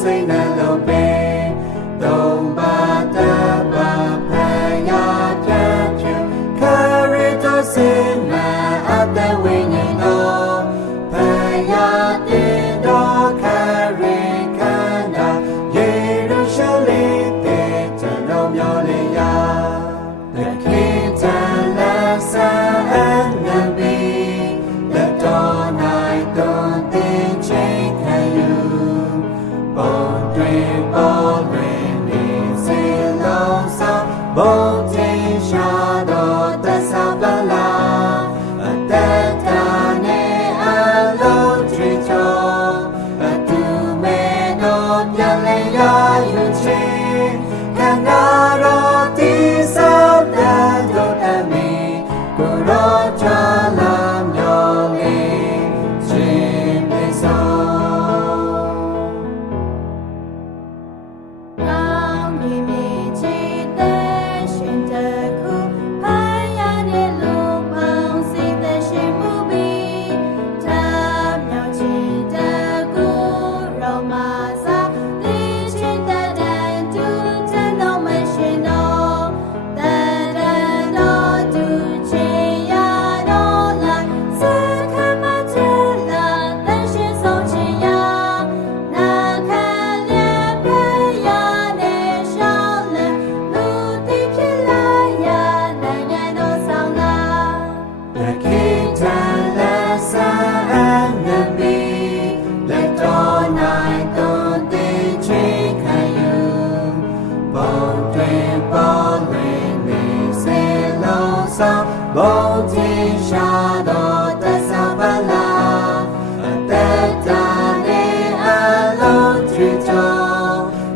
စိတ်နှလုံးပင်သုံးပါတပါဖယားပြန်ဖြူခရစ်တော်စင်မအတ္တဝိညာဉ်တော်ဖယားတင်တော်ခရစ်ခန္ဓာယေရုရှလင်တဲ့ကျွန်တော်မျှော်လင့်ရာလက်ခေတံလက်ဆန်းအနံပင်လက်တော်၌တွင်တင်ချိန်ခံယူပုံတွင်ပေါ်လွင်နေစေလုံးဆောင်ဘုံတင်ရှာတော်သက်သာပလာအတ္တတာနေအလုံးချွေချောအတူမဲတော်ပြန်လဲရယူခြင်းခန္ဓာတော်တိဆောက်တဲ့တို့အမီကိုရောချလာမျော်လင့်ခြင်းပြေဆုံးဘုံတင်ရှာတော်သက်သာပလာအတ္တတာနေအလုံးချွေချော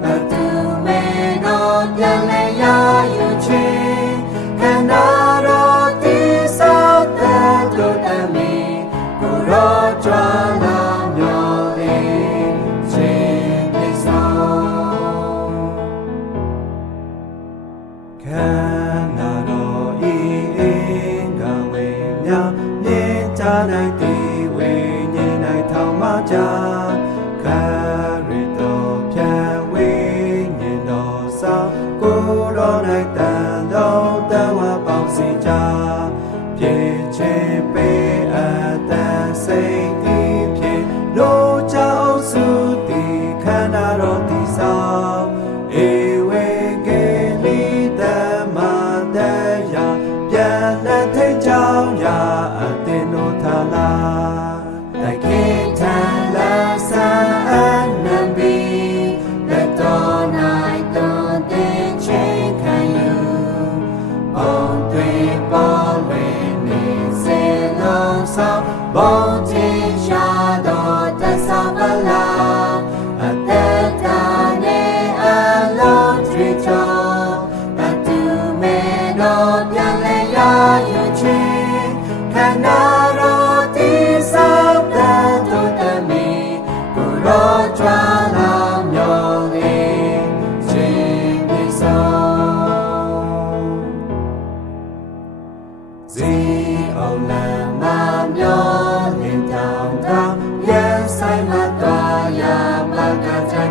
အတူမဲတော်ပြန်လဲရယူခြင်းခန္ဓာတော်တိဆောက်တဲ့တို့အမီကိုရောကြွလာမျော်လင့်ခြင်းပြေဆုံးခန္ဓာတော်ဤမြေချနိုင်သည်ဝိညာဉ်၌ထောင်မှကြခရစ်တော်ဖြန်ဝိညာဉ်တော်ဆောင်ကိုယ်တော်၌တန်တော်တဝပေါင်းစီကြပြေခြင်းပေးအပ်တဲ့စိတ်သည်ဖြင့်လိုချအုပ်စုသည်ခန္ဓာတော်တည်ဆောင်ဧဝံဂေလိတမန်တရားပြန်လက်ထိတ်ကြောင်းရာlike it and love sun and be let all night don't they change can you on three ball when it's in long song bounty shadow the sabala at that time alone tree top at two men of yalaya you change can ông làm mà nhỏ lên thao thao yes I mà tòa ya mà cả trái